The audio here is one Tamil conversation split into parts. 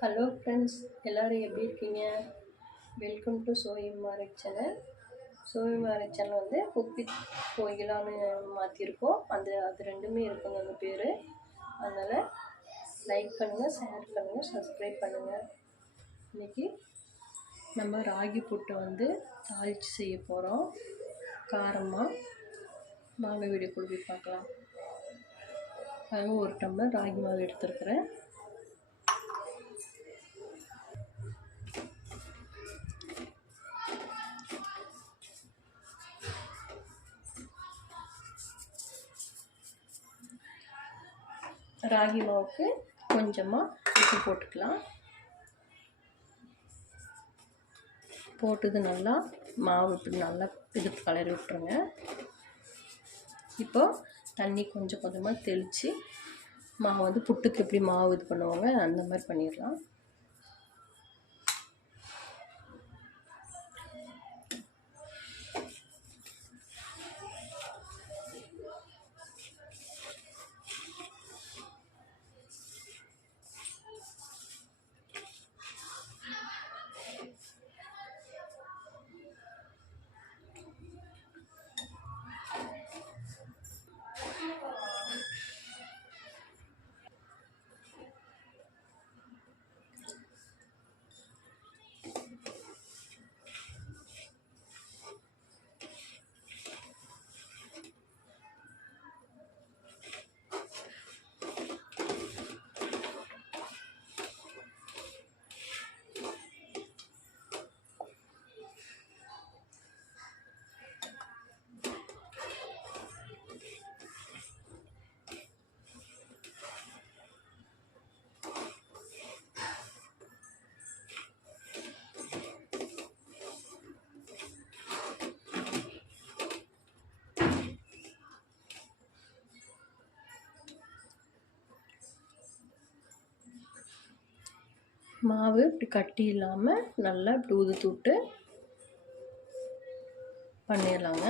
ஹலோ ஃப்ரெண்ட்ஸ், எல்லோரும் எப்படி இருக்கீங்க? வெல்கம் டு சோயி மாரக் சேனல். சோயி மாரக் சேனல் வந்து குக் வித் கோகிலான்னு மாற்றிருக்கோம். அது ரெண்டுமே இருக்குங்க அந்த பேர். அதனால் லைக் பண்ணுங்கள், ஷேர் பண்ணுங்கள், சப்ஸ்கிரைப் பண்ணுங்கள். இன்றைக்கி நம்ம ராகி புட்டை வந்து தாளித்து செய்ய போகிறோம். காரமாக வாங்க வீடியோக்குள்ள போய் பார்க்கலாம். அதுவும் 1 டம்ளர் ராகி மாவு எடுத்துருக்கிறேன். ராகி மாவுக்கு கொஞ்சமாக உப்பு போட்டுக்கலாம். போட்டது நல்லா மாவு இப்படி நல்லா கலரி விட்டுருங்க. இப்போ தண்ணி கொஞ்சம் கொஞ்சமாக தெளித்து மாவு வந்து புட்டுக்கு எப்படி மாவு இது பண்ணுவாங்க அந்த மாதிரி பண்ணிடலாம். மாவு இப்படி கட்டி இல்லாமல் நல்லா இப்படி உதுத்து விட்டு பண்ணிடலாங்க.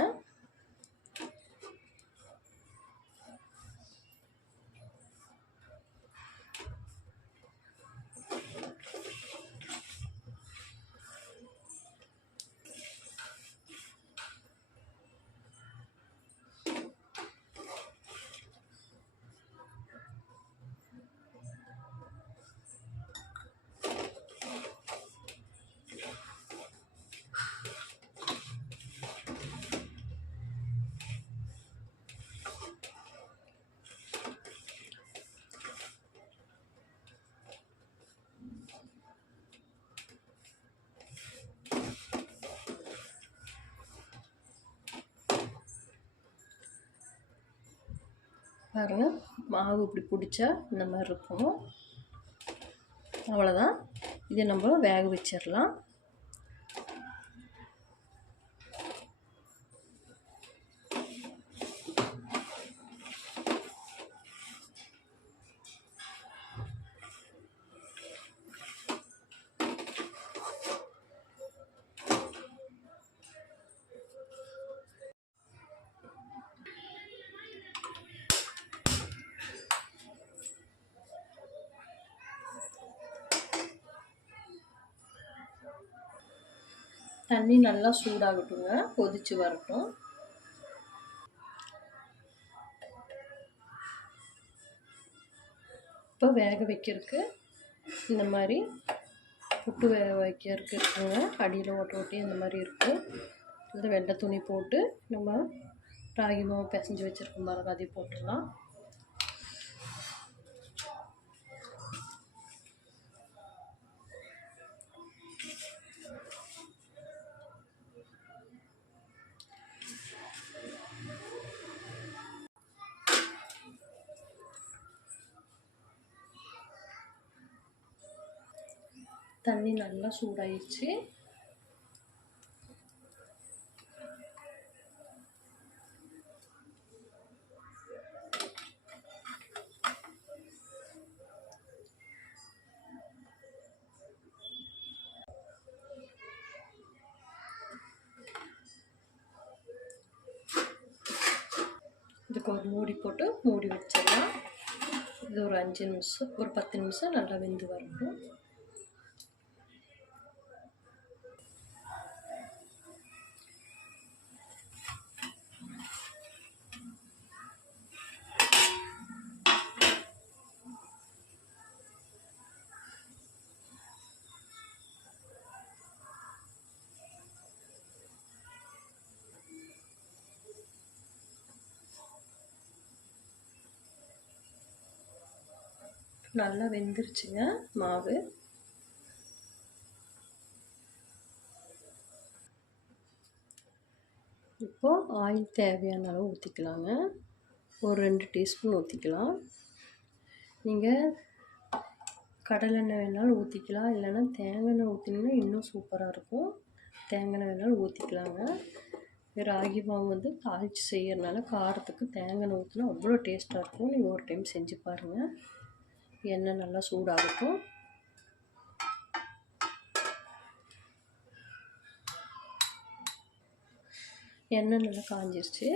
பாருங்கள், மாவு இப்படி பிடிச்சா இந்த மாதிரி இருக்கும். அவ்வளோதான். இதை நம்ம வேக வச்சிடலாம். தண்ணி நல்லா சூடாகட்டுங்க, கொதிச்சு வரட்டும். இப்போ வேக வைக்கிறதுக்கு இந்த மாதிரி புட்டு வேக வைக்கிறதுக்கு இருக்குங்க. அடியில் ஓட்ட ஓட்டி இந்த மாதிரி இருக்கும். இந்த வெள்ளை துணி போட்டு நம்ம ராகி மாவு பிசைஞ்சு வச்சுருக்கோம் பாருங்க, அதையும் போட்டுடலாம். தண்ணி நல்லா சூடாயிடுச்சு. இதுக்கு ஒரு மூடி போட்டு மூடி வச்சிடலாம். இது ஒரு 5 நிமிஷம், ஒரு 10 நிமிஷம் நல்லா வெந்து வரணும். நல்லா வெந்துருச்சுங்க மாவு. இப்போது ஆயில் தேவையான அளவு ஊற்றிக்கலாங்க. ஒரு 2 டீஸ்பூன் ஊற்றிக்கலாம். நீங்கள் கடலெண்ணெய் வேணாலும் ஊற்றிக்கலாம், இல்லைன்னா தேங்காய் எண்ணெய் ஊற்றினீங்கன்னா இன்னும் சூப்பராக இருக்கும். தேங்காய் எண்ணெய் வேணாலும் ஊற்றிக்கலாங்க. ராகி மாவு வந்து தாளித்து செய்கிறனால காரத்துக்கு தேங்காய் எண்ணெய் ஊற்றினா அவ்வளோ டேஸ்ட்டாக இருக்கும். நீங்கள் ஒரு டைம் செஞ்சு பாருங்கள். எண்ணெய் நல்லா சூடாகட்டும். எண்ணெய் நல்லா காஞ்சிருச்சு.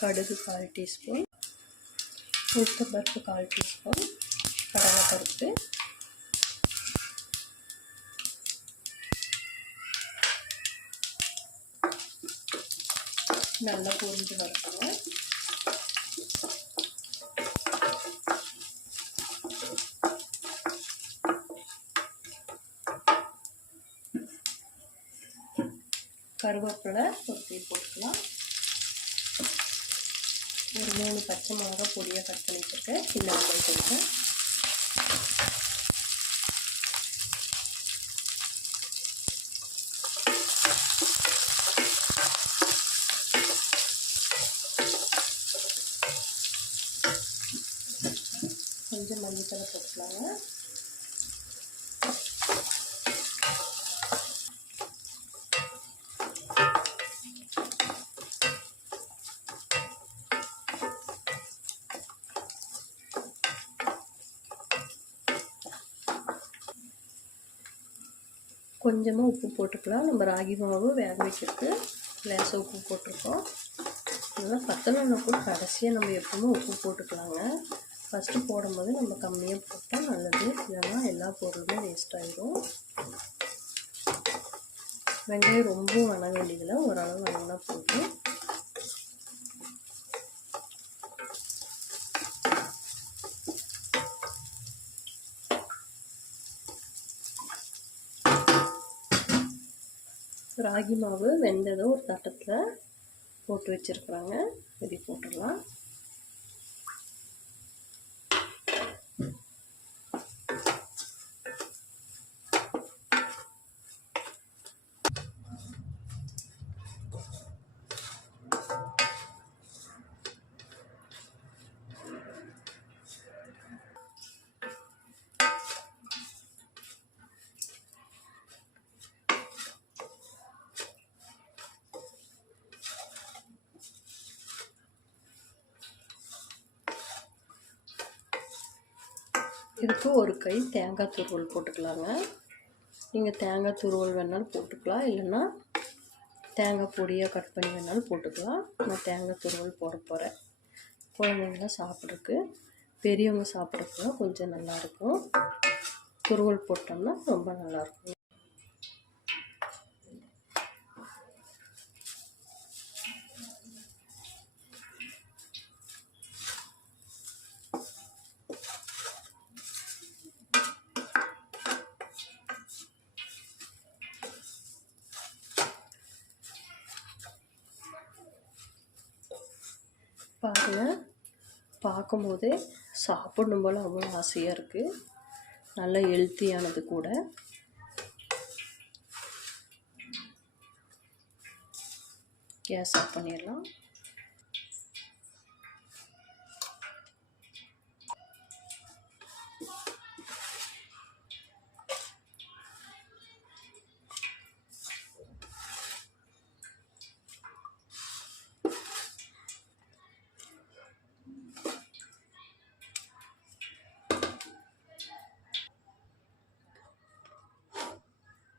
கடுகு 1/4 டீஸ்பூன், உளுத்தம்பருப்பு 1/4 டீஸ்பூன், கடலைப்பருப்பு, நல்லா பொரிஞ்சு வரட்டுங்க. கருவேப்பிலை ஒரு டீ போட்டுக்கலாம். ஒரு 3 பச்சை மிளகா பொடியாக கட் பண்ணி வச்சுருக்கேன். சின்ன வெங்காயம் போட்டுருக்கேன். கொஞ்சம் மல்லித்தலை போட்டுக்கலாங்க. கொஞ்சமாக உப்பு போட்டுக்கலாம். நம்ம ராகி மாவு வேக வைக்கிறதுக்கு லேசாக உப்பு போட்டிருக்கோம். அதெல்லாம் பத்தலைன்னா கூட கடைசியாக நம்ம எப்பவுமே உப்பு போட்டுக்கலாங்க. ஃபஸ்ட்டு போடும்போது நம்ம கம்மியாக போட்டால் நல்லது, இல்லைன்னா எல்லா பொருளுமே வேஸ்ட் ஆகிடும். வெங்காயம் ரொம்ப வணங்க வேண்டியதில்லை, ஓரளவு வணங்கினா போதும். ராகி மாவு வெந்ததை ஒரு தட்டத்தில் போட்டு வச்சுருக்குறாங்க. இப்படி போட்டுடலாம். இதுக்கு ஒரு கை தேங்காய் துருவல் போட்டுக்கலாங்க. நீங்கள் தேங்காய் துருவல் வேணாலும் போட்டுக்கலாம், இல்லைன்னா தேங்காய் பொடியாக கட் பண்ணி வேணாலும் போட்டுக்கலாம். நான் தேங்காய் துருவல் போட போகிறேன். குழந்தைங்களாம் சாப்பிட்றதுக்கு, பெரியவங்க சாப்பிட்றதுக்கு கொஞ்சம் நல்லாயிருக்கும். துருவல் போட்டோம்னா ரொம்ப நல்லாயிருக்கும். பாருங்கள், பார்க்கும்போதே சாப்பிடணும் போல் அவ்வளோ ஆசையாக இருக்குது. நல்ல ஹெல்த்தியானது கூட. கேஸ் ஆஃப் பண்ணிடலாம்.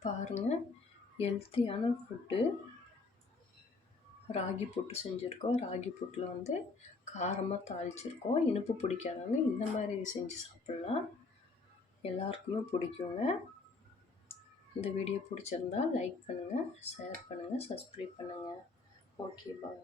பாருங்கள், ஹெல்த்தியான ஃபுட்டு ராகி புட்டு செஞ்சுருக்கோம். ராகி புட்டில் வந்து காரமாக தாளிச்சிருக்கோம். இனிப்பு பிடிக்காதவங்க இந்த மாதிரி செஞ்சு சாப்பிட்லாம், எல்லாருக்குமே பிடிக்குங்க. இந்த வீடியோ பிடிச்சிருந்தா லைக் பண்ணுங்கள், ஷேர் பண்ணுங்கள், சப்ஸ்கிரைப் பண்ணுங்கள். ஓகே, பாய்.